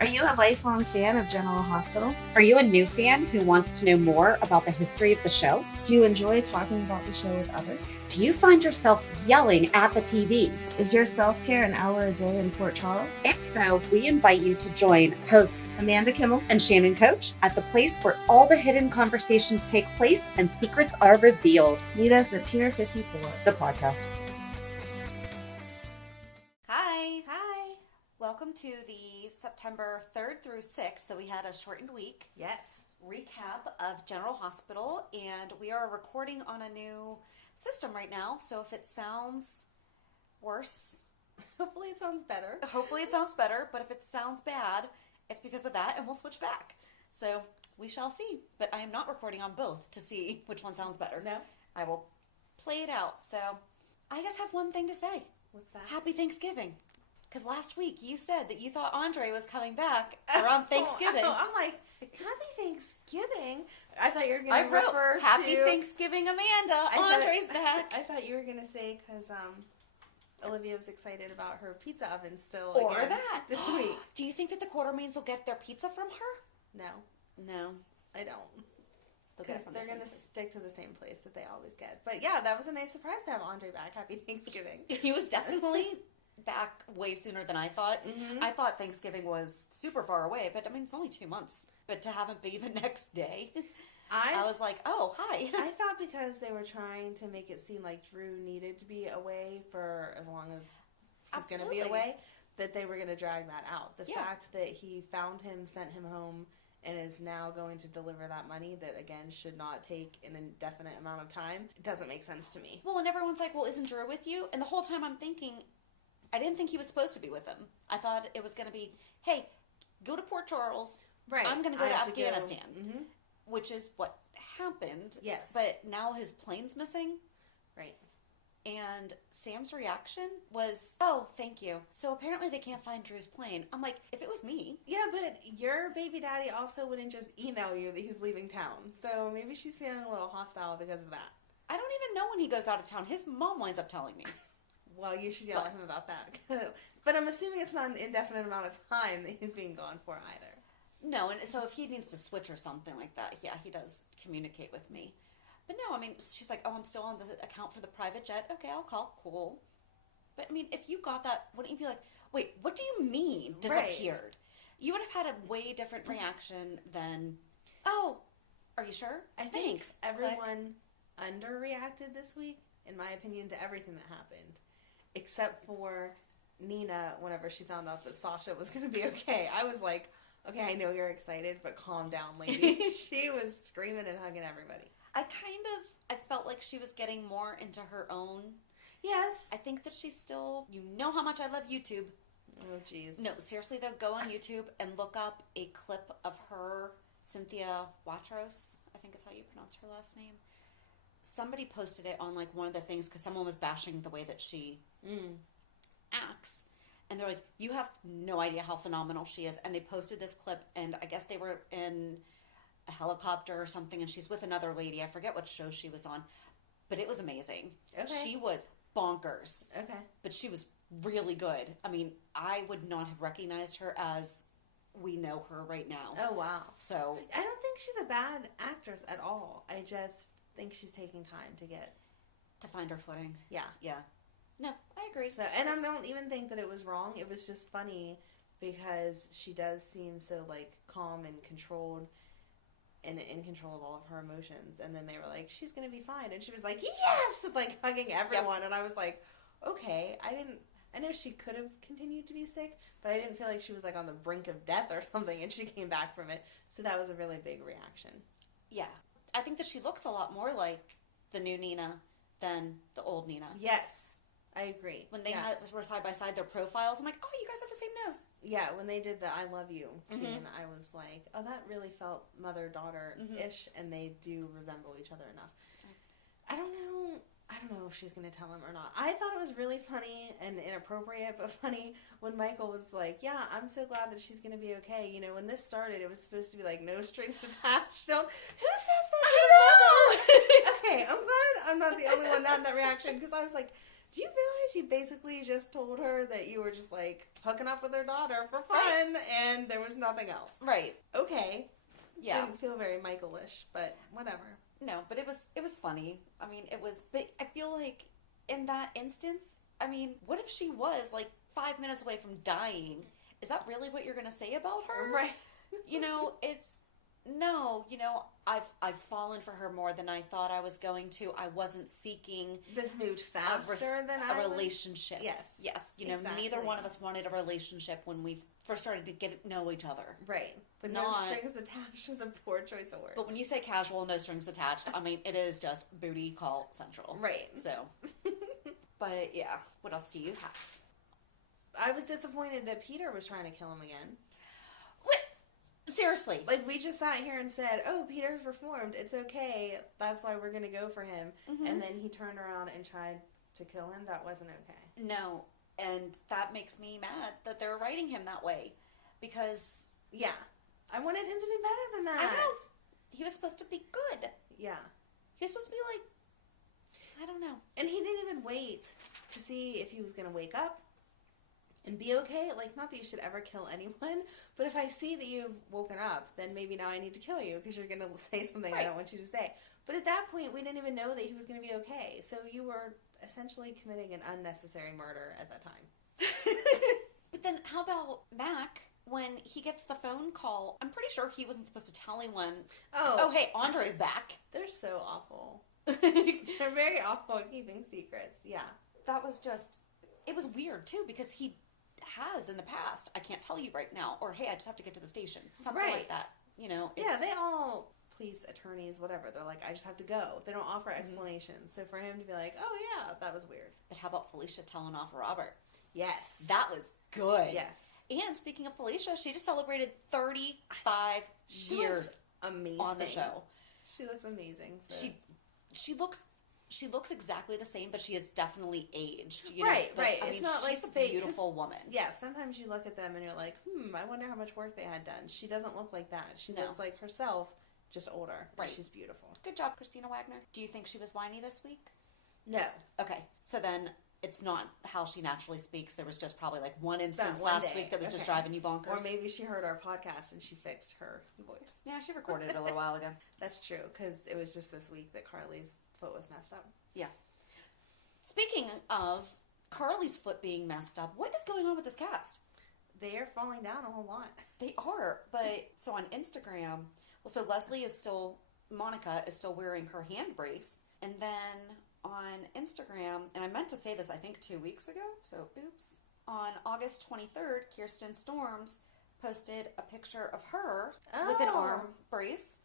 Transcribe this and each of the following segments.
Are you a lifelong fan of General Hospital? Are you a new fan who wants to know more about the history of the show? Do you enjoy talking about the show with others? Do you find yourself yelling at the TV? Is your self-care an hour a day in Port Charles? If so, we invite you to join hosts Amanda Kimmel and Shannon Coach at the place where all the hidden conversations take place and secrets are revealed. Meet us at Pier 54, the podcast. Hi. Welcome to the September 3rd through 6th, so we had a shortened week. Yes. Recap of General Hospital, and we are recording on a new system right now, so if it sounds worse, Hopefully it sounds better. But if it sounds bad, it's because of that, and we'll switch back. So we shall see, but I am not recording on both to see which one sounds better. No? I will play it out. So I just have one thing to say. What's that? Happy Thanksgiving. Because last week you said that you thought Andre was coming back around Thanksgiving. I'm like, Happy Thanksgiving. I thought you were going to wrote, refer Happy to... Thanksgiving, Amanda. Andre's back. I thought you were going to say, because Olivia was excited about her pizza oven still Or again that. this week. Do you think that the Quartermains will get their pizza from her? No. I don't. They'll Because get it from they're the going to same stick to the same place that they always get. But yeah, that was a nice surprise to have Andre back. Happy Thanksgiving. place. He was definitely back way sooner than I thought. Mm-hmm. I thought Thanksgiving was super far away, but I mean, it's only 2 months. But to have him be the next day, I was like, oh, hi. I thought because they were trying to make it seem like Drew needed to be away for as long as he's going to be away, that they were going to drag that out. The fact that he found him, sent him home, and is now going to deliver that money that, again, should not take an indefinite amount of time, it doesn't make sense to me. Well, and everyone's like, well, isn't Drew with you? And the whole time I'm thinking, I didn't think he was supposed to be with them. I thought it was going to be, hey, go to Port Charles. Right. I'm going to go to Afghanistan, Mm-hmm. which is what happened. Yes. But now his plane's missing. Right. And Sam's reaction was, oh, thank you. So apparently they can't find Drew's plane. I'm like, if it was me. Yeah, but your baby daddy also wouldn't just email you that he's leaving town. So maybe she's feeling a little hostile because of that. I don't even know when he goes out of town. His mom winds up telling me. Well, you should yell at him about that. But I'm assuming it's not an indefinite amount of time that he's being gone for either. No, and so if he needs to switch or something like that, yeah, he does communicate with me. But no, I mean, she's like, oh, I'm still on the account for the private jet. Okay, I'll call. Cool. But, I mean, if you got that, wouldn't you be like, wait, what do you mean disappeared? Right. You would have had a way different reaction than, oh, are you sure? I think everyone underreacted this week, in my opinion, to everything that happened. Except for Nina, whenever she found out that Sasha was going to be okay. I was like, okay, I know you're excited, but calm down, lady. She was screaming and hugging everybody. I felt like she was getting more into her own. Yes. I think that she's still, you know how much I love YouTube. Oh, jeez. No, seriously though, go on YouTube and look up a clip of her, Cynthia Watros, I think is how you pronounce her last name. Somebody posted it on like one of the things because someone was bashing the way that she acts. And they're like, you have no idea how phenomenal she is. And they posted this clip, and I guess they were in a helicopter or something, and she's with another lady. I forget what show she was on, but it was amazing. Okay. She was bonkers. Okay. But she was really good. I mean, I would not have recognized her as we know her right now. Oh, wow. So I don't think she's a bad actress at all. I just think she's taking time to find her footing. Yeah. Yeah. No, I agree. So, and I don't even think that it was wrong. It was just funny because she does seem so, like, calm and controlled and in control of all of her emotions. And then they were like, she's going to be fine. And she was like, yes! Like, hugging everyone. Yep. And I was like, okay. I know she could have continued to be sick, but I didn't feel like she was, like, on the brink of death or something. And she came back from it. So that was a really big reaction. Yeah. I think that she looks a lot more like the new Nina than the old Nina. Yes. I agree. When they were side by side, their profiles, I'm like, oh, you guys have the same nose. Yeah, when they did the I love you scene, I was like, oh, that really felt mother-daughter-ish, and they do resemble each other enough. I don't know if she's going to tell him or not. I thought it was really funny and inappropriate, but funny when Michael was like, yeah, I'm so glad that she's going to be okay. You know, when this started, it was supposed to be like, no strings attached. Who says that to the mother? Okay, I'm glad I'm not the only one that had that reaction, because I was like, Do you realize you basically just told her that you were just, like, hooking up with her daughter for fun, and there was nothing else? Right. Okay. Yeah. Didn't feel very Michael-ish, but whatever. No, but it was funny. I mean, but I feel like in that instance, I mean, what if she was, like, 5 minutes away from dying? Is that really what you're going to say about her? Right. You know, I've fallen for her more than I thought I was going to. I wasn't seeking This moved faster than I was. A relationship. Yes. Yes. You know, exactly. neither one of us wanted a relationship when we first started to get to know each other. Right. But no strings attached was a poor choice of words. But when you say casual, no strings attached, I mean, it is just booty call central. Right. So, but yeah, what else do you have? I was disappointed that Peter was trying to kill him again. What? Seriously. Like, we just sat here and said, oh, Peter's reformed. It's okay. That's why we're going to go for him. Mm-hmm. And then he turned around and tried to kill him. That wasn't okay. No. And that makes me mad that they're writing him that way. Because... Yeah. I wanted him to be better than that. I know. He was supposed to be good. Yeah. He was supposed to be like... I don't know. And he didn't even wait to see if he was going to wake up and be okay. Like, not that you should ever kill anyone, but if I see that you've woken up, then maybe now I need to kill you because you're going to say something I don't want you to say. But at that point, we didn't even know that he was going to be okay. So you were essentially committing an unnecessary murder at that time. But then how about Mac, when he gets the phone call, I'm pretty sure he wasn't supposed to tell anyone, oh hey, Andre's back. They're so awful. They're very awful at keeping secrets. Yeah. That was just, it was weird too, because he has in the past, I can't tell you right now, or hey, I just have to get to the station. Something like that. You know, yeah, they all, police, attorneys, whatever, they're like, I just have to go. They don't offer explanations. So for him to be like, oh yeah, that was weird. But how about Felicia telling off Robert? Yes. That was good. Yes. And speaking of Felicia, she just celebrated 35 years amazing on the show. She looks amazing. She looks exactly the same, but she has definitely aged. Right. I It's mean, not like she's a beautiful woman. Yeah, sometimes you look at them and you're like, I wonder how much work they had done. She doesn't look like that. She looks like herself, just older. Right. She's beautiful. Good job, Christina Wagner. Do you think she was whiny this week? No. Okay, so then it's not how she naturally speaks. There was just probably like one instance last week that was just driving you bonkers. Or maybe she heard our podcast and she fixed her voice. Yeah, she recorded it a little while ago. That's true, because it was just this week that Carly's foot was messed up. Yeah. Speaking of Carly's foot being messed up, what is going on with this cast? They are falling down a whole lot. They are, but so on Instagram, so Monica is still wearing her hand brace, and then on Instagram, and I meant to say this I think 2 weeks ago, so oops. On August 23rd, Kirsten Storms posted a picture of her with an arm brace.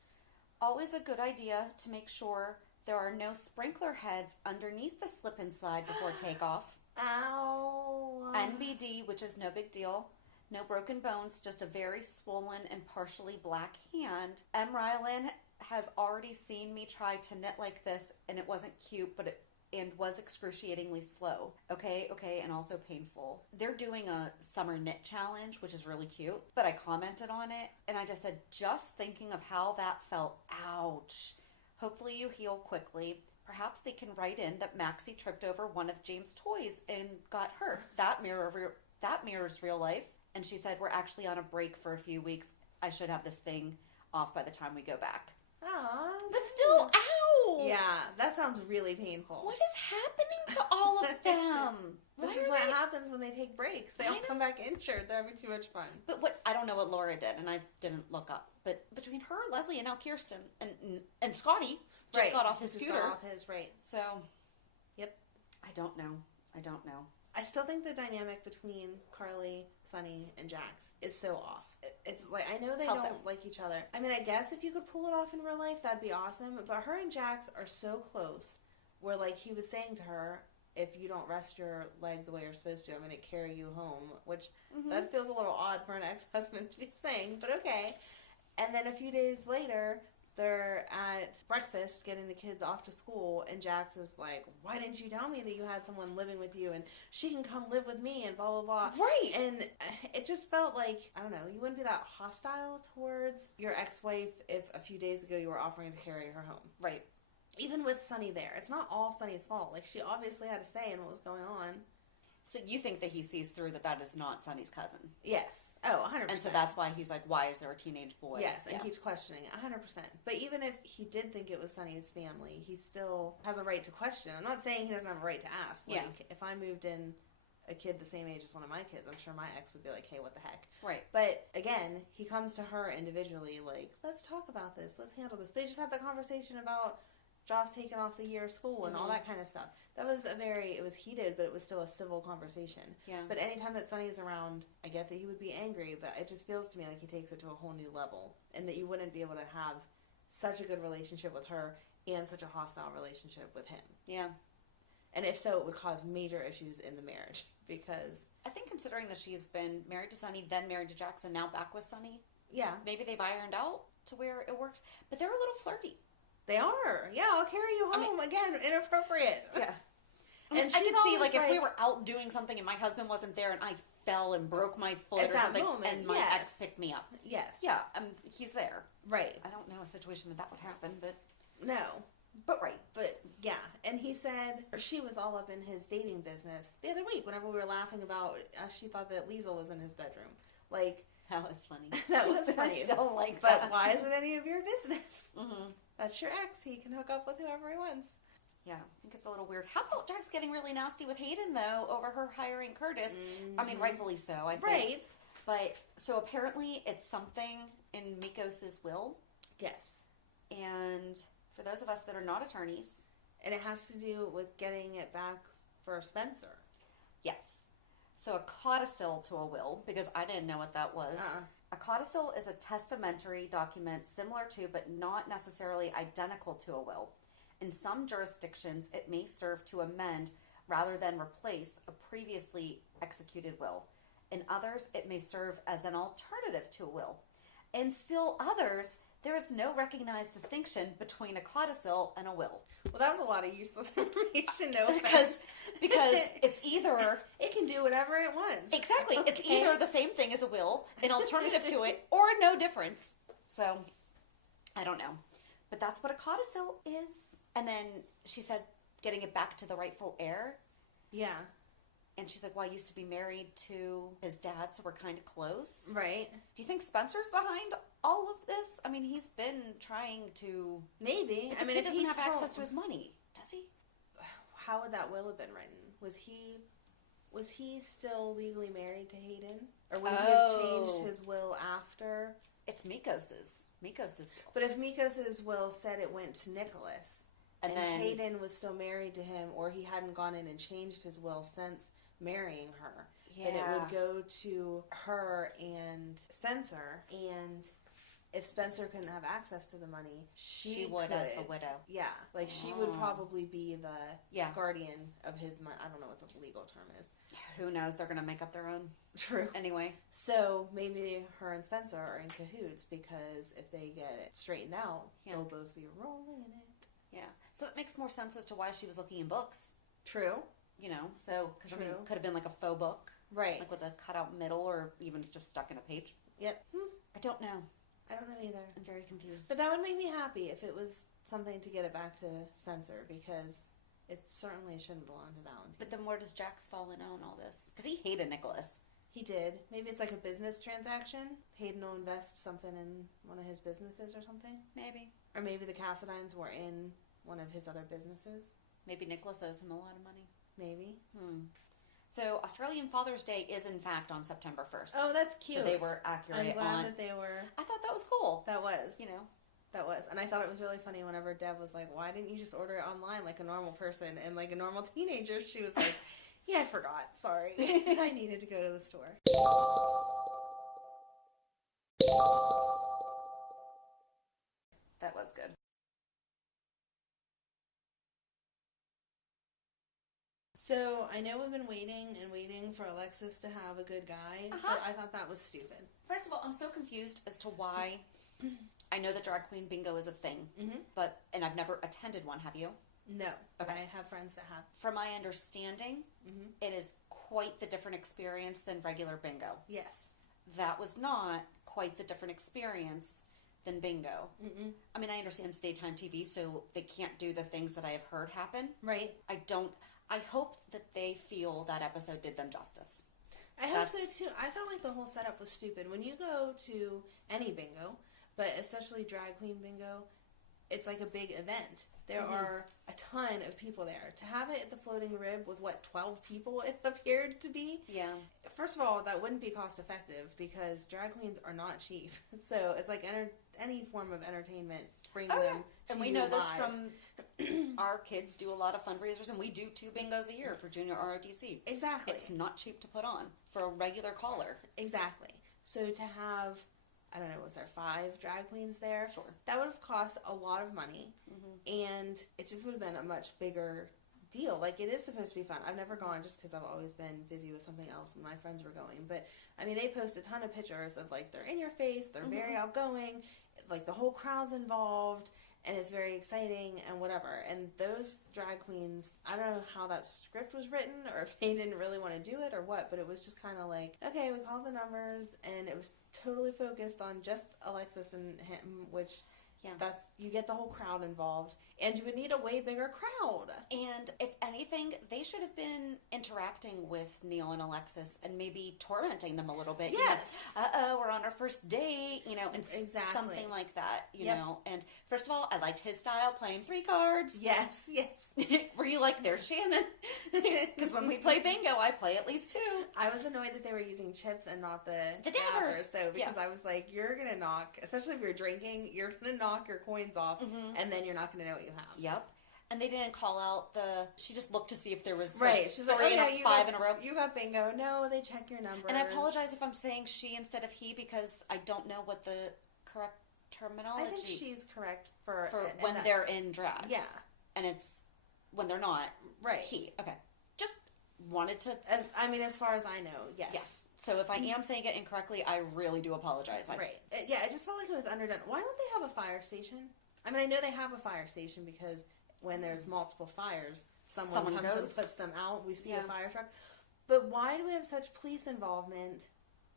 Always a good idea to make sure there are no sprinkler heads underneath the slip and slide before takeoff. Ow. NBD, which is no big deal. No broken bones, just a very swollen and partially black hand. M. Rylan has already seen me try to knit like this, and it wasn't cute, but it was excruciatingly slow. Okay, and also painful. They're doing a summer knit challenge, which is really cute, but I commented on it, and I just said, just thinking of how that felt, ouch. Hopefully you heal quickly. Perhaps they can write in that Maxie tripped over one of James' toys and got hurt. That mirrors real life. And she said, we're actually on a break for a few weeks. I should have this thing off by the time we go back. Aw. But still, ow! Yeah, that sounds really painful. What is happening to all of them? This is what happens when they take breaks. They all come back injured. They're having too much fun. But I don't know what Laura did, and I didn't look up. But between her, Leslie, and now Kirsten, and Scotty just got off his scooter. Got off his, right. So, yep. I don't know. I still think the dynamic between Carly, Sunny, and Jax is so off. It's like, I know they don't like each other. I mean, I guess if you could pull it off in real life, that'd be awesome. But her and Jax are so close, where like he was saying to her, if you don't rest your leg the way you're supposed to, I'm going to carry you home. Which, that feels a little odd for an ex-husband to be saying, but okay. And then a few days later, they're at breakfast getting the kids off to school, and Jax is like, why didn't you tell me that you had someone living with you, and she can come live with me, and blah, blah, blah. Right. And it just felt like, I don't know, you wouldn't be that hostile towards your ex-wife if a few days ago you were offering to carry her home. Right. even with Sunny there, it's not all Sunny's fault. Like, she obviously had a say in what was going on. So you think that he sees through that is not Sunny's cousin? Yes. Oh, 100%. And so that's why he's like, why is there a teenage boy? Yes, and keeps questioning it, 100%. But even if he did think it was Sunny's family, he still has a right to question. I'm not saying he doesn't have a right to ask. Like, if I moved in a kid the same age as one of my kids, I'm sure my ex would be like, hey, what the heck? Right. But again, he comes to her individually like, let's talk about this. Let's handle this. They just had the conversation about Joss taking off the year of school and all that kind of stuff. That was it was heated, but it was still a civil conversation. Yeah. But anytime that Sunny is around, I get that he would be angry, but it just feels to me like he takes it to a whole new level. And that you wouldn't be able to have such a good relationship with her and such a hostile relationship with him. Yeah. And if so, it would cause major issues in the marriage, because I think considering that she's been married to Sunny, then married to Jackson, now back with Sunny, yeah, maybe they've ironed out to where it works. But they're a little flirty. They are. Yeah, I'll carry you home. Again, inappropriate. Yeah. And I can see, like, if we were out doing something and my husband wasn't there and I fell and broke my foot or something, moment, and my ex picked me up. Yes. Yeah, he's there. Right. I don't know a situation that would happen, but... No. But right. But, yeah. And he said, or she was all up in his dating business the other week whenever we were laughing about, she thought that Liesel was in his bedroom. Like... That was funny. That was funny. I still like that. But why is it any of your business? Mm-hmm. That's your ex. He can hook up with whoever he wants. Yeah, I think it's a little weird. How about Jack's getting really nasty with Hayden, though, over her hiring Curtis? Mm-hmm. I mean, rightfully so, I think. Right. But, so apparently it's something in Mikos's will. Yes. And for those of us that are not attorneys... And it has to do with getting it back for Spencer. Yes. So a codicil to a will, because I didn't know what that was. A codicil is a testamentary document similar to, but not necessarily identical to a will. In some jurisdictions, it may serve to amend rather than replace a previously executed will. In others, it may serve as an alternative to a will. In still others, there is no recognized distinction between a codicil and a will. Well, that was a lot of useless information, no offense. Because it's either... It can do whatever it wants. Exactly. Okay. It's either the same thing as a will, an alternative to it, or no difference. So, I don't know. But that's what a codicil is. And then she said getting it back to the rightful heir. Yeah. And she's like, well, I used to be married to his dad, so we're kind of close. Right. Do you think Spencer's behind all of this? I mean, he's been trying to... Maybe. I mean, he doesn't have access to his money, does he? How would that will have been written? Was he still legally married to Hayden? Or would he have changed his will after? It's Mikos's will. But if Mikos's will said it went to Nicholas, and then Hayden was still married to him, or he hadn't gone in and changed his will since marrying her, then it would go to her and Spencer, and if Spencer couldn't have access to the money, she would as the widow. Yeah, like she would probably be the guardian of his money. I don't know what the legal term is. Who knows? They're going to make up their own. True. Anyway. So maybe her and Spencer are in cahoots, because if they get it straightened out, they'll both be rolling in it. Yeah. So it makes more sense as to why she was looking in books. True. You know, so, because I mean, could have been like a faux book. Right. Like with a cutout middle, or even just stuck in a page. Yep. I don't know. I don't know either. I'm very confused. But that would make me happy if it was something to get it back to Spencer, because it certainly shouldn't belong to Valentine. But then where does Jax fall in on all this? Because he hated Nicholas. He did. Maybe it's like a business transaction. Hayden will invest something in one of his businesses or something. Maybe. Or maybe the Cassidines were in one of his other businesses. Maybe Nicholas owes him a lot of money. Maybe. So Australian Father's Day is in fact on September 1st. Oh, that's cute. So they were accurate. I'm glad that they were. I thought that was cool. That was. You know. That was. And I thought it was really funny whenever Deb was like, why didn't you just order it online like a normal person and like a normal teenager? She was like, yeah, I forgot. Sorry. I needed to go to the store. That was good. So, I know we've been waiting and waiting for Alexis to have a good guy, but I thought that was stupid. First of all, I'm so confused as to why. I know that drag queen bingo is a thing, and I've never attended one. Have you? No, but I have friends that have. From my understanding, it is quite the different experience than regular bingo. Yes. That was not quite the different experience than bingo. Mm-mm. I mean, I understand it's daytime TV, so they can't do the things that I have heard happen. Right. I hope that they feel that episode did them justice. I hope so too. I felt like the whole setup was stupid. When you go to any bingo, but especially drag queen bingo, it's like a big event. There are a ton of people there. To have it at the Floating Rib with, 12 people it appeared to be? Yeah. First of all, that wouldn't be cost effective because drag queens are not cheap. So it's like any form of entertainment, bring them to and we know this from our kids do a lot of fundraisers, and we do 2 bingos a year for Junior ROTC. Exactly. It's not cheap to put on for a regular caller. Exactly. So to have, I don't know, was there 5 drag queens there? Sure. That would have cost a lot of money, and it just would have been a much bigger deal. Like, it is supposed to be fun. I've never gone just because I've always been busy with something else when my friends were going. But, I mean, they post a ton of pictures of, like, they're in your face, they're very outgoing, like, the whole crowd's involved, and it's very exciting and whatever. And those drag queens, I don't know how that script was written or if they didn't really want to do it or what, but it was just kind of like, okay, we called the numbers, and it was totally focused on just Alexis and him, which you get the whole crowd involved, and you would need a way bigger crowd. And if anything, they should have been interacting with Neil and Alexis and maybe tormenting them a little bit. Yes. We're on our first date, and Exactly. something like that, you know. And first of all, I liked his style, playing 3 cards. Yes. Were you like, there's Shannon? Because when we play bingo, I play at least 2. I was annoyed that they were using chips and not the daggers, though, because I was like, you're going to knock, especially if you're drinking, you're going to knock your coins off, and then you're not going to know what you have. Yep. And they didn't call out she just looked to see if there was She's like, 5 in a row. You got bingo. No, they check your numbers. And I apologize if I'm saying she instead of he, because I don't know what the correct terminology. I think she's correct for when they're in drag. Yeah. And it's when they're not. Right. He. Okay. Just wanted to. As far as I know, yes. Yes. So if I am saying it incorrectly, I really do apologize. Right. Yeah, it just felt like it was underdone. Why don't they have a fire station? I mean, I know they have a fire station because when there's multiple fires, someone comes and puts them out. We see a fire truck. But why do we have such police involvement,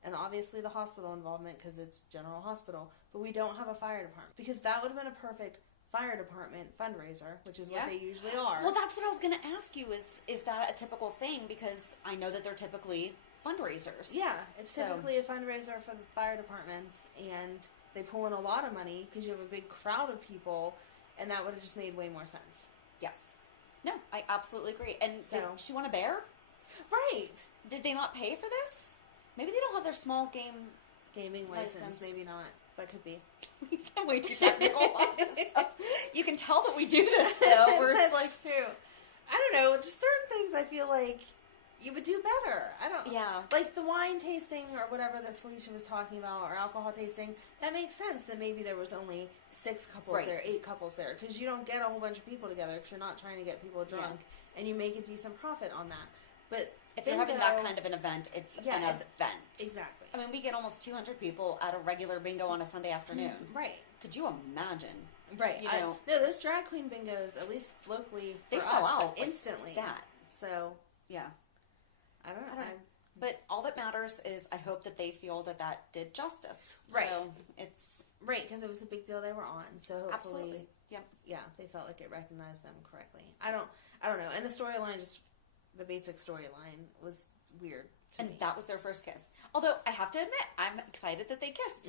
and obviously the hospital involvement because it's General Hospital, but we don't have a fire department? Because that would have been a perfect fire department fundraiser, which is what they usually are. Well, that's what I was going to ask you. Is that a typical thing? Because I know that they're typically fundraisers. Yeah, it's typically a fundraiser for the fire departments, and they pull in a lot of money because you have a big crowd of people, and that would have just made way more sense. Yes. No, I absolutely agree. And did she want a bear? Right. Did they not pay for this? Maybe they don't have their small gaming license. Maybe not. That could be. I'm way too technical on this stuff. You can tell that we do this, though. Where it's like, true. I don't know. Just certain things I feel like you would do better. I don't. Yeah. Like the wine tasting or whatever that Felicia was talking about, or alcohol tasting. That makes sense. That maybe there was only 6 couples there, 8 couples there, because you don't get a whole bunch of people together because you're not trying to get people drunk, and you make a decent profit on that. But if you're having that kind of an event, it's an event. Exactly. I mean, we get almost 200 people at a regular bingo on a Sunday afternoon. Right. Could you imagine? Right. You know, no, those drag queen bingos, at least locally, they sell out instantly. Like that. So yeah. I don't know. But all that matters is I hope that they feel that did justice. Right. So it's right, because it was a big deal they were on. So hopefully, absolutely. Yeah, they felt like it recognized them correctly. I don't know. And the storyline, just the basic storyline, was weird to me. That was their first kiss. Although I have to admit, I'm excited that they kissed.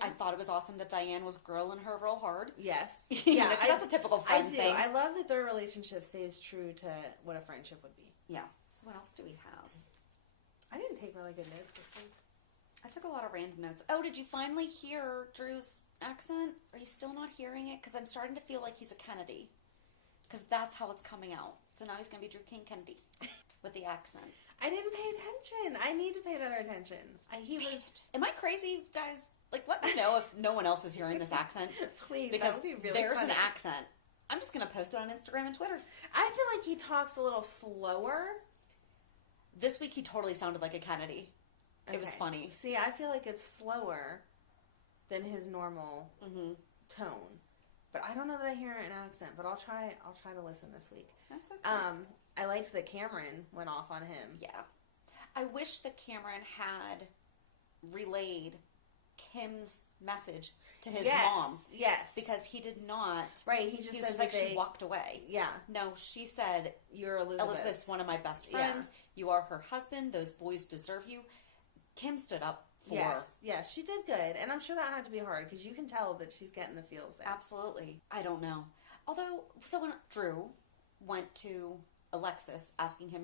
I thought it was awesome that Diane was grilling her real hard. Yes. Yeah, because that's a typical friend thing. I love that their relationship stays true to what a friendship would be. Yeah. So what else do we have? I didn't take really good notes this week. I took a lot of random notes. Oh, did you finally hear Drew's accent? Are you still not hearing it? Because I'm starting to feel like he's a Kennedy. Because that's how it's coming out. So now he's going to be Drew King Kennedy with the accent. I didn't pay attention. I need to pay better attention. Am I crazy, guys? Like, let me know if no one else is hearing this accent. Please, because that would be really there's funny. an accent. I'm just going to post it on Instagram and Twitter. I feel like he talks a little slower. This week he totally sounded like a Kennedy. Okay. It was funny. See, I feel like it's slower than his normal tone. But I don't know that I hear an accent, but I'll try to listen this week. That's okay. I liked that Cameron went off on him. Yeah. I wish that Cameron had relayed Kim's message to his yes, mom. Yes. Because he did not. Right, he just said like she walked away. Yeah. No, she said, "You're Elizabeth's one of my best friends. Yeah. You are her husband. Those boys deserve you." Kim stood up for... Yes, she did good. And I'm sure that had to be hard because you can tell that she's getting the feels there. Absolutely. I don't know. Although, so when Drew went to Alexis asking her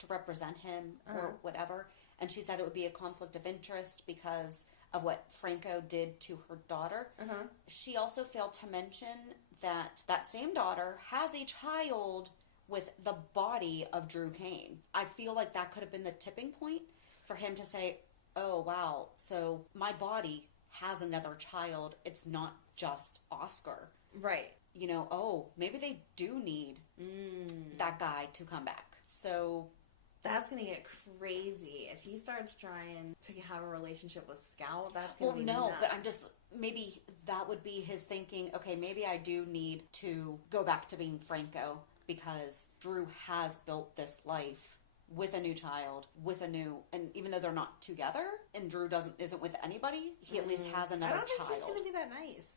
to represent him or whatever, and she said it would be a conflict of interest because of what Franco did to her daughter. She also failed to mention that that same daughter has a child with the body of Drew Kane. I feel like that could have been the tipping point for him to say, oh, wow, so my body has another child. It's not just Oscar. Right. You know, oh, maybe they do need that guy to come back. So... that's going to get crazy. If he starts trying to have a relationship with Scout, that's going to be nuts. But I'm just, maybe that would be his thinking, okay, maybe I do need to go back to being Franco because Drew has built this life with a new child, and even though they're not together, and Drew isn't with anybody, he at least has another child. I don't think he's going to be that nice.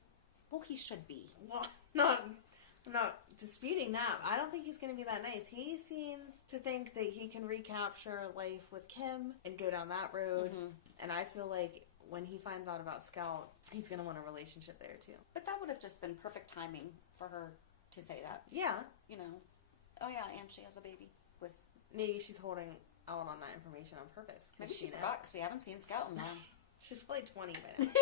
Well, he should be. Well, I'm not disputing that. I don't think he's going to be that nice. He seems to think that he can recapture life with Kim and go down that road. And I feel like when he finds out about Scout, he's going to want a relationship there too. But that would have just been perfect timing for her to say that. Yeah. You know, oh yeah, and she has a baby with... Maybe she's holding out on that information on purpose. Maybe she forgot because we haven't seen Scout in long. She's probably 20 minutes.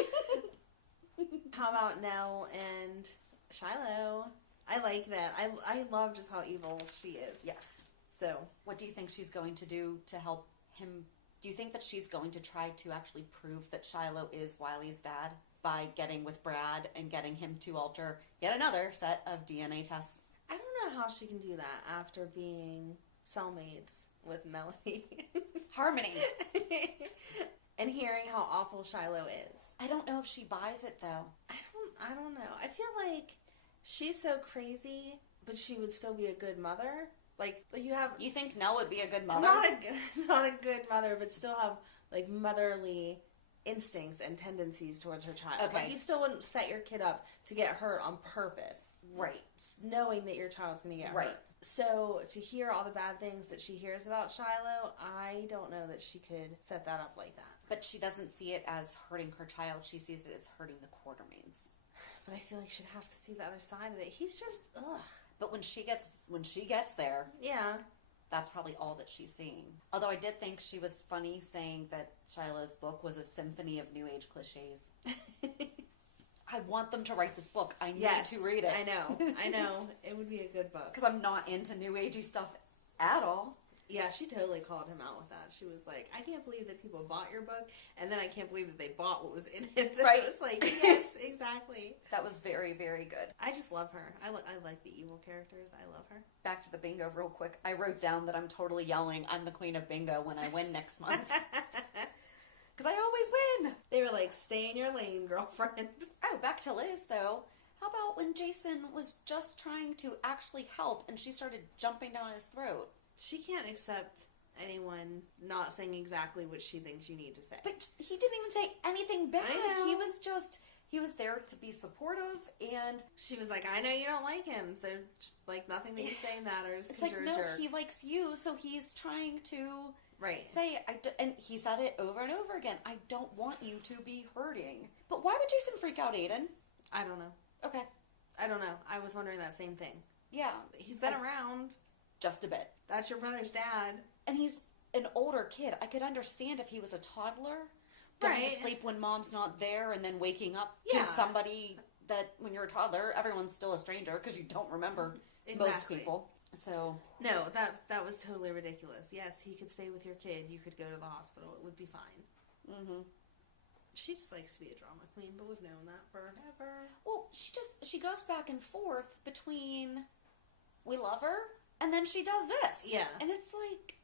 How about Nell and Shiloh? I like that. I love just how evil she is. Yes. So, what do you think she's going to do to help him? Do you think that she's going to try to actually prove that Shiloh is Wiley's dad by getting with Brad and getting him to alter yet another set of DNA tests? I don't know how she can do that after being cellmates with Melanie. Harmony. And hearing how awful Shiloh is. I don't know if she buys it though. I don't know. I feel like she's so crazy, but she would still be a good mother. Like you think Nell would be a good mother? Not a good mother, but still have like motherly instincts and tendencies towards her child. Okay. Like you still wouldn't set your kid up to get hurt on purpose. Right. Knowing that your child's going to get hurt. So to hear all the bad things that she hears about Shiloh, I don't know that she could set that up like that. But she doesn't see it as hurting her child. She sees it as hurting the Quartermains. But I feel like she'd have to see the other side of it. He's just, ugh. But when she gets there, yeah, that's probably all that she's seeing. Although I did think she was funny saying that Shiloh's book was a symphony of New Age cliches. I want them to write this book. I need to read it. I know. It would be a good book. Because I'm not into New Agey stuff at all. Yeah, she totally called him out with that. She was like, I can't believe that people bought your book, and then I can't believe that they bought what was in it. So right. It was like, yes, exactly. That was very, very good. I just love her. I like the evil characters. I love her. Back to the bingo real quick. I wrote down that I'm totally yelling, I'm the queen of bingo when I win next month. Because I always win. They were like, stay in your lane, girlfriend. Oh, back to Liz, though. How about when Jason was just trying to actually help and she started jumping down his throat? She can't accept anyone not saying exactly what she thinks you need to say. But he didn't even say anything bad. I know. He was there to be supportive, and she was like, I know you don't like him, so like nothing that you say matters. It's like, you're no, a jerk. he likes you, so he's trying to right. say, and he said it over and over again, I don't want you to be hurting. But why would Jason freak out, Aiden? I don't know. Okay. I don't know. I was wondering that same thing. Yeah. He's been around. Just a bit. That's your brother's dad. And he's an older kid. I could understand if he was a toddler. Going to sleep when mom's not there and then waking up to somebody that when you're a toddler, everyone's still a stranger because you don't remember most people. So no, that was totally ridiculous. Yes, he could stay with your kid. You could go to the hospital. It would be fine. Mm-hmm. She just likes to be a drama queen, but we've known that forever. Well, she goes back and forth between we love her and then she does this. Yeah. And it's like,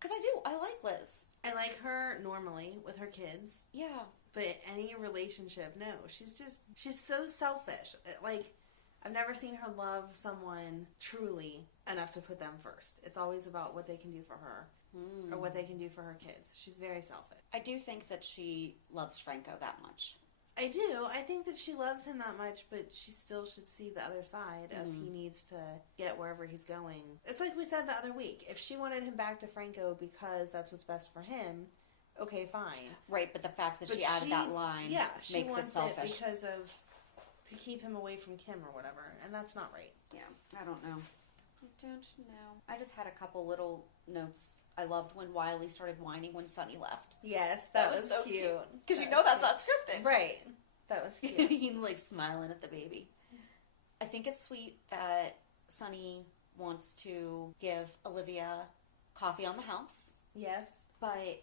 because I like Liz. I like her normally with her kids. Yeah. But any relationship, no. She's so selfish. Like, I've never seen her love someone truly enough to put them first. It's always about what they can do for her. or what they can do for her kids. She's very selfish. I do think that she loves Franco that much. I do. I think that she loves him that much, but she still should see the other side of he needs to get wherever he's going. It's like we said the other week. If she wanted him back to Franco because that's what's best for him, okay, fine. Right, but the fact that she added that line makes it selfish. It because of to keep him away from Kim or whatever, and that's not right. Yeah, I don't know. I don't know. I just had a couple little notes. I loved when Wiley started whining when Sonny left. Yes, that was so cute. Because you know that's not scripted. Right. That was cute. He's like smiling at the baby. I think it's sweet that Sonny wants to give Olivia coffee on the house. Yes. But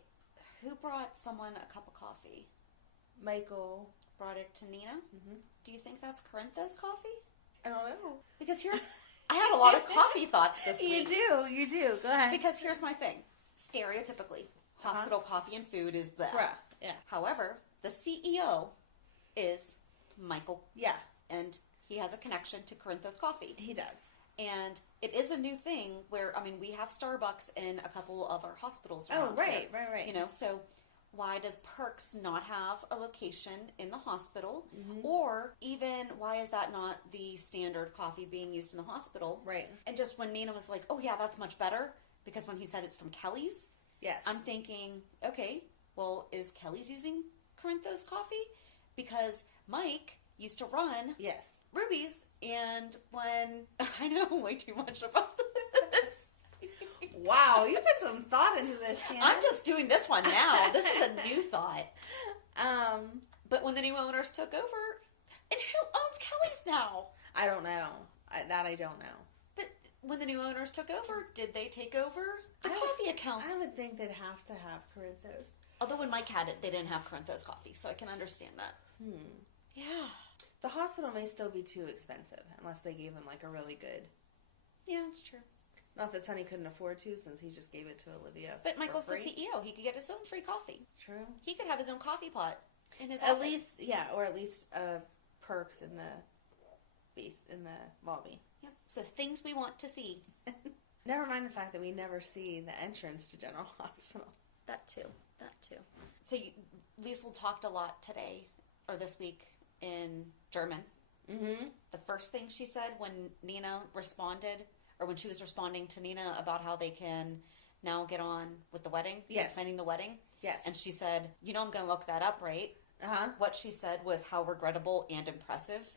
who brought someone a cup of coffee? Michael. Brought it to Nina? Mm-hmm. Do you think that's Corinthos coffee? I don't know. Because I had a lot of coffee thoughts this week. You do. Go ahead. Because here's my thing. Stereotypically, hospital coffee and food is bad. Bruh. Yeah. However, the CEO is Michael. Yeah. And he has a connection to Corinthos Coffee. He does. And it is a new thing where, I mean, we have Starbucks in a couple of our hospitals. Oh, right. You know, so why does Perks not have a location in the hospital? Mm-hmm. Or even, why is that not the standard coffee being used in the hospital? Right. And just when Nina was like, oh yeah, that's much better, because when he said it's from Kelly's, yes, I'm thinking, okay, well, is Kelly's using Corinthos coffee? Because Mike used to run Ruby's, and when I know way too much about this. Wow, you put some thought into this, Shannon. I'm just doing this one now. This is a new thought. But when the new owners took over, and who owns Kelly's now? I don't know. I don't know. But when the new owners took over, did they take over the coffee account? I would think they'd have to have Corinthos. Although when Mike had it, they didn't have Corinthos coffee, so I can understand that. Yeah. The hospital may still be too expensive, unless they gave him, like, a really good... Yeah, it's true. Not that Sonny couldn't afford to, since he just gave it to Olivia. But Michael's the CEO. He could get his own free coffee. True. He could have his own coffee pot in his office. At least, yeah, or at least Perks in the lobby. Yep. So things we want to see. Never mind the fact that we never see the entrance to General Hospital. That too. So Liesl talked a lot today, or this week, in German. Mm-hmm. The first thing she said when Nina responded, or when she was responding to Nina about how they can now get on with the wedding, planning the wedding. Yes. And she said, you know I'm going to look that up, right? Uh-huh. What she said was how regrettable and impressive.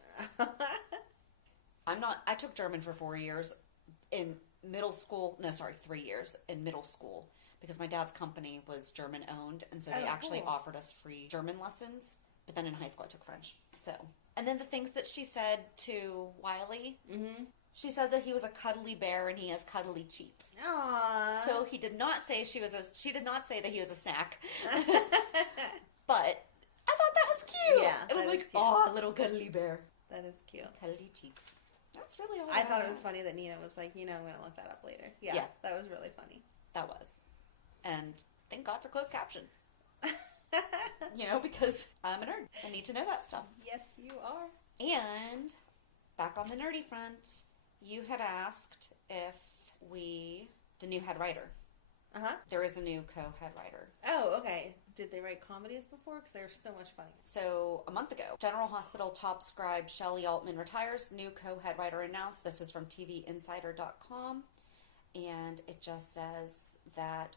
I took German for 4 years in middle school. No, sorry, 3 years in middle school. Because my dad's company was German owned, and so they actually offered us free German lessons. But then in high school I took French. So, and then the things that she said to Wiley, she said that he was a cuddly bear and he has cuddly cheeks. Aww. So she did not say that he was a snack. But I thought that was cute. Yeah, it was like, oh, little cuddly bear. That is cute. Cuddly cheeks. That's really all I thought it was funny that Nina was like, I'm going to look that up later. Yeah, that was really funny. That was. And thank God for closed caption. Because I'm a nerd. I need to know that stuff. Yes, you are. And back on the nerdy front, you had asked if the new head writer. Uh-huh. There is a new co-head writer. Oh, okay. Did they write comedies before? Because they're so much funny. So, a month ago, General Hospital top scribe Shelley Altman retires. New co-head writer announced. This is from TVinsider.com. And it just says that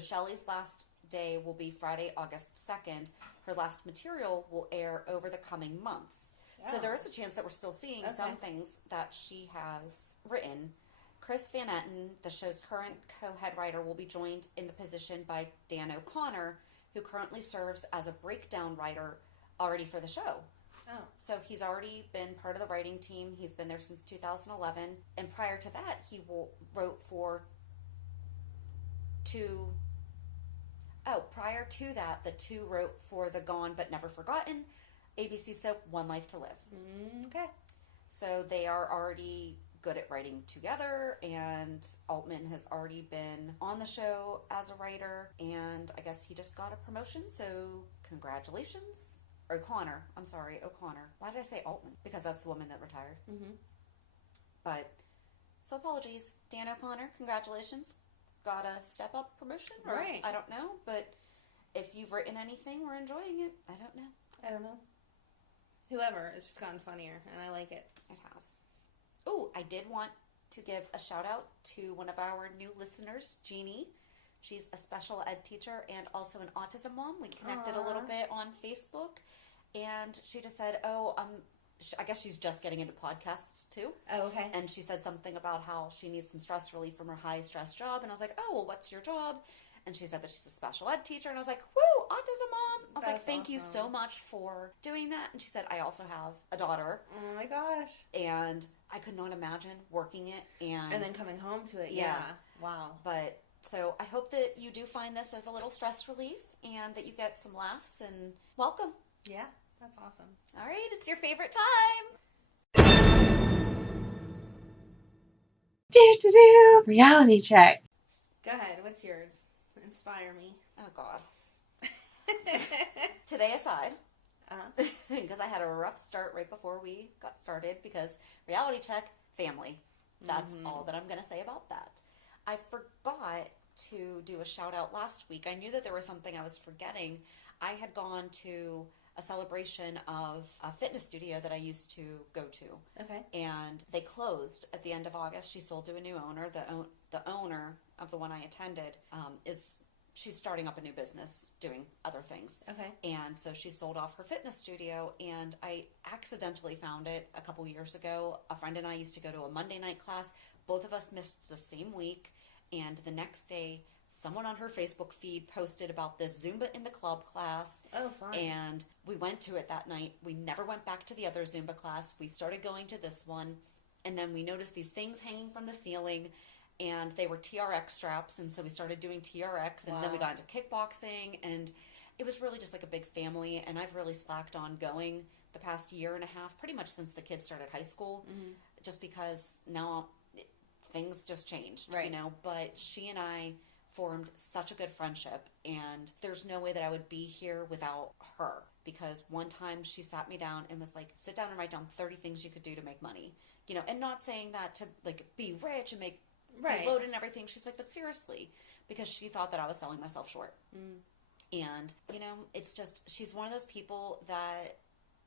Shelley's last day will be Friday, August 2nd. Her last material will air over the coming months. Yeah. So there is a chance that we're still seeing some things that she has written. Chris Van Etten, the show's current co-head writer, will be joined in the position by Dan O'Connor, who currently serves as a breakdown writer already for the show. Oh. So he's already been part of the writing team. He's been there since 2011. And prior to that, he wrote for prior to that, the two wrote for the Gone But Never Forgotten ABC soap One Life to Live. Okay. So they are already good at writing together, and Altman has already been on the show as a writer, and I guess he just got a promotion, so congratulations. O'Connor. Why did I say Altman? Because that's the woman that retired. Mm-hmm. But, so apologies. Dan O'Connor, congratulations. got a step up promotion, or right. I don't know, but if you've written anything, we're enjoying it. I don't know. Whoever, it's just gotten funnier, and I like it. It has. Oh, I did want to give a shout out to one of our new listeners, Jeannie. She's a special ed teacher and also an autism mom. We connected a little bit on Facebook, and she just said, I guess she's just getting into podcasts too. Oh, okay. And she said something about how she needs some stress relief from her high stress job. And I was like, oh, well, what's your job? And she said that she's a special ed teacher. And I was like, woo, autism mom. I was like, thank you so much for doing that. And she said, I also have a daughter. Oh my gosh. And I could not imagine working it. And then coming home to it. Yeah. Wow. But so I hope that you do find this as a little stress relief and that you get some laughs, and welcome. Yeah. That's awesome. All right, it's your favorite time. Reality check. Go ahead. What's yours? Inspire me. Oh, God. Today aside, because I had a rough start right before we got started, because reality check, family. That's all that I'm going to say about that. I forgot to do a shout out last week. I knew that there was something I was forgetting. I had gone to a celebration of a fitness studio that I used to go to. Okay. And they closed at the end of August. She sold to a new owner. The owner of the one I attended she's starting up a new business doing other things. Okay. And so she sold off her fitness studio, and I accidentally found it a couple years ago. A friend and I used to go to a Monday night class. Both of us missed the same week, and the next day someone on her Facebook feed posted about this Zumba in the Club class. Oh, fun. And we went to it that night. We never went back to the other Zumba class. We started going to this one, and then we noticed these things hanging from the ceiling, and they were TRX straps, and so we started doing TRX, and then we got into kickboxing, and it was really just like a big family, and I've really slacked on going the past year and a half, pretty much since the kids started high school, just because now things just changed, right. But she and I formed such a good friendship, and there's no way that I would be here without her, because one time she sat me down and was like, sit down and write down 30 things you could do to make money, and not saying that to like be rich and make load and everything. She's like, but seriously, because she thought that I was selling myself short. And it's just, she's one of those people that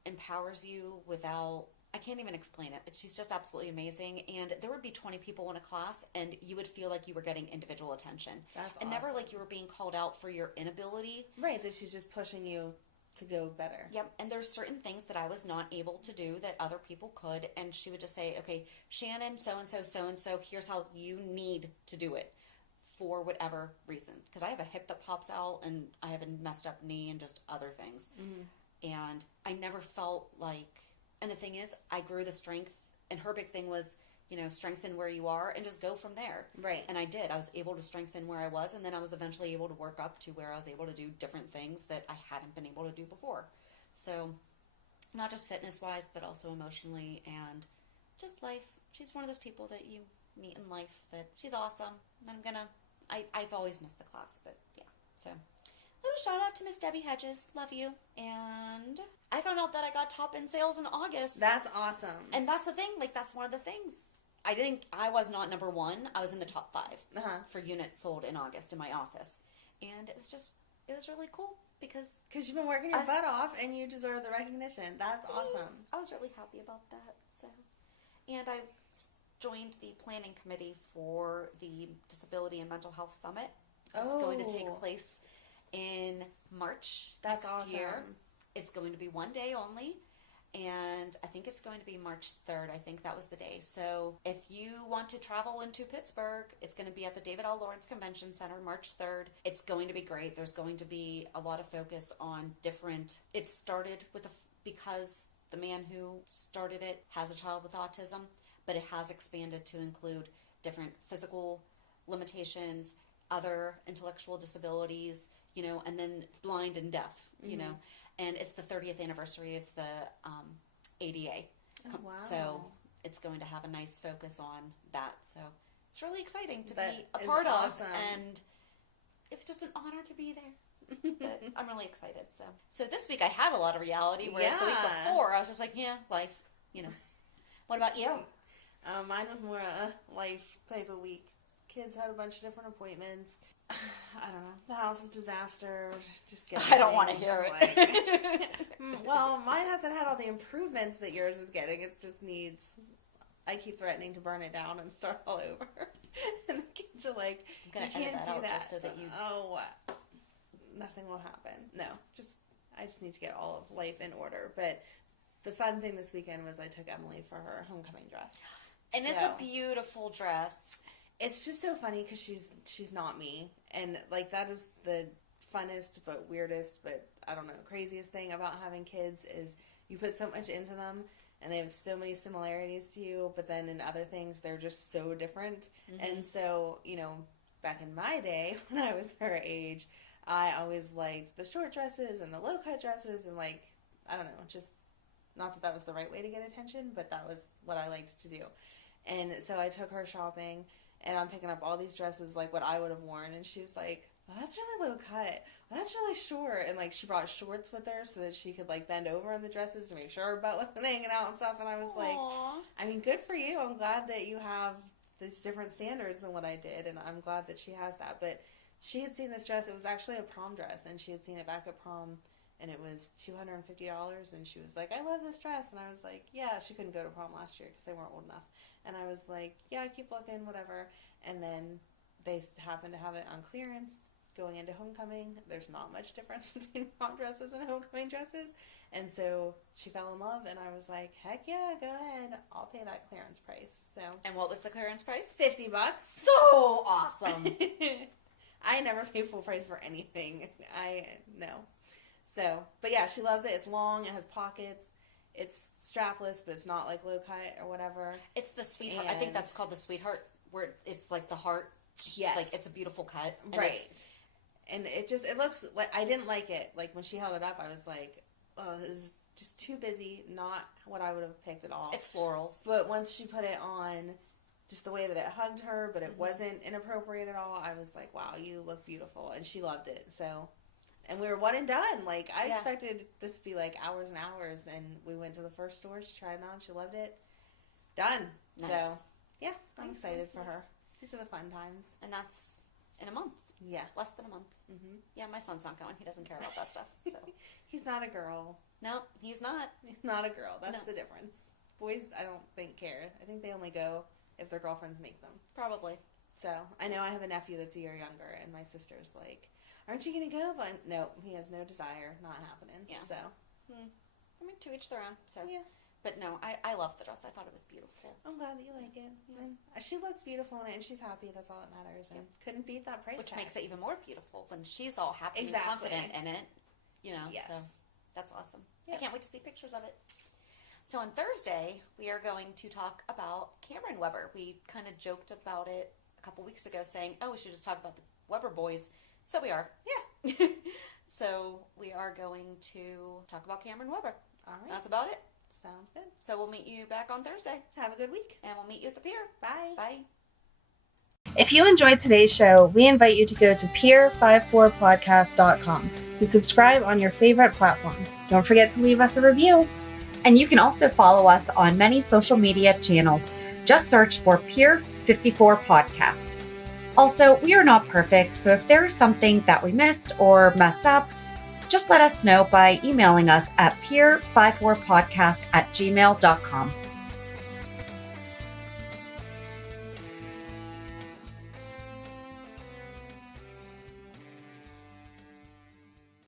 empowers you without, I can't even explain it. She's just absolutely amazing. And there would be 20 people in a class, and you would feel like you were getting individual attention. That's and awesome. Never like you were being called out for your inability. Right, that she's just pushing you to go better. Yep, and there's certain things that I was not able to do that other people could, and she would just say, okay, Shannon, so-and-so, here's how you need to do it for whatever reason. Because I have a hip that pops out, and I have a messed up knee, and just other things. And I never felt like, and the thing is, I grew the strength, and her big thing was, strengthen where you are and just go from there. Right. And I did. I was able to strengthen where I was, and then I was eventually able to work up to where I was able to do different things that I hadn't been able to do before. So, not just fitness-wise, but also emotionally and just life. She's one of those people that you meet in life that she's awesome. I've always missed the class, but yeah. So, little shout out to Miss Debbie Hedges. Love you. And I found out that I got top in sales in August. That's awesome. And that's the thing. Like, that's one of the things. I was not number one. I was in the top 5 for units sold in August in my office. And it was really cool because you've been working your butt off and you deserve the recognition. That's awesome. I was really happy about that. So, and I joined the planning committee for the Disability and Mental Health Summit. It's going to take place in March next year. It's going to be one day only, and I think it's going to be March 3rd. I think that was the day. So if you want to travel into Pittsburgh, it's going to be at the David L. Lawrence Convention Center, March 3rd. It's going to be great. There's going to be a lot of focus on different... It started with because the man who started it has a child with autism, but it has expanded to include different physical limitations, other intellectual disabilities, and then blind and deaf, and it's the 30th anniversary of the ADA. Oh, wow. So it's going to have a nice focus on that. So it's really exciting to be a is part awesome. of, and it's just an honor to be there. But I'm really excited. So this week I had a lot of reality, whereas the week before I was just like, life, What about you? Mine was more a life type of week. kids had a bunch of different appointments. I don't know. The house is a disaster. Just getting I don't want to hear it. Well, mine hasn't had all the improvements that yours is getting. It just needs... I keep threatening to burn it down and start all over. And the kids are like, I'm going to edit that out just so that you... Oh, nothing will happen. No, I just need to get all of life in order. But the fun thing this weekend was I took Emily for her homecoming dress. And it's a beautiful dress. It's just so funny because she's not me. And, like, that is the funnest but weirdest but, I don't know, craziest thing about having kids is you put so much into them and they have so many similarities to you, but then in other things they're just so different. Mm-hmm. And so, you know, back in my day when I was her age, I always liked the short dresses and the low-cut dresses and, like, I don't know, just not that was the right way to get attention, but that was what I liked to do. And so I took her shopping, and I'm picking up all these dresses, like what I would have worn, and she's like, well, that's really low-cut. Well, that's really short. And, like, she brought shorts with her so that she could, like, bend over in the dresses to make sure her butt wasn't hanging out and stuff. And I was like, I mean, good for you. I'm glad that you have these different standards than what I did, and I'm glad that she has that. But she had seen this dress. It was actually a prom dress, and she had seen it back at prom, and it was $250, and she was like, I love this dress. And I was like, yeah, she couldn't go to prom last year because they weren't old enough. And I was like, yeah, keep looking, whatever. And then they happened to have it on clearance going into homecoming. There's not much difference between prom dresses and homecoming dresses. And so she fell in love, and I was like, heck yeah, go ahead. I'll pay that clearance price. So. And what was the clearance price? $50. So awesome. I never pay full price for anything. No. So, but yeah, she loves it. It's long. It has pockets. It's strapless, but it's not like low cut or whatever. It's the sweetheart. I think that's called the sweetheart, where it's like the heart. Yes. Like it's a beautiful cut. Right. And it looks like, I didn't like it. Like when she held it up, I was like, oh, this is just too busy. Not what I would have picked at all. It's florals. But once she put it on, just the way that it hugged her, but it wasn't inappropriate at all, I was like, wow, you look beautiful. And she loved it. So, and we were one and done. Like, I expected this to be like hours and hours. And we went to the first store. She tried it on. She loved it. Done. Nice. So, yeah, I'm excited for her. These are the fun times. And that's in a month. Yeah. Less than a month. Mm-hmm. Yeah, my son's not going. He doesn't care about that stuff. So. He's not a girl. No, he's not. He's not a girl. That's the difference. Boys, I don't think care. I think they only go if their girlfriends make them. Probably. So, I know I have a nephew that's a year younger, and my sister's like, aren't you going to go? But no, he has no desire. Not happening. Yeah. So. I mean, to each their own. So. Yeah. But no, I love the dress. I thought it was beautiful. I'm glad that you like it. Yeah. And she looks beautiful in it, and she's happy. That's all that matters. And couldn't beat that price Which tag. makes it even more beautiful when she's all happy and confident in it. You know, so that's awesome. Yep. I can't wait to see pictures of it. So on Thursday, we are going to talk about Cameron Weber. We kind of joked about it a couple weeks ago saying, oh, we should just talk about the Weber boys. So we are. Yeah. So we are going to talk about Cameron Weber. All right. That's about it. Sounds good. So we'll meet you back on Thursday. Have a good week. And we'll meet you at the pier. Bye. Bye. If you enjoyed today's show, we invite you to go to pier54podcast.com to subscribe on your favorite platform. Don't forget to leave us a review. And you can also follow us on many social media channels. Just search for Pier 54 Podcast. Also, we are not perfect, so if there is something that we missed or messed up, just let us know by emailing us at pier54podcast@gmail.com.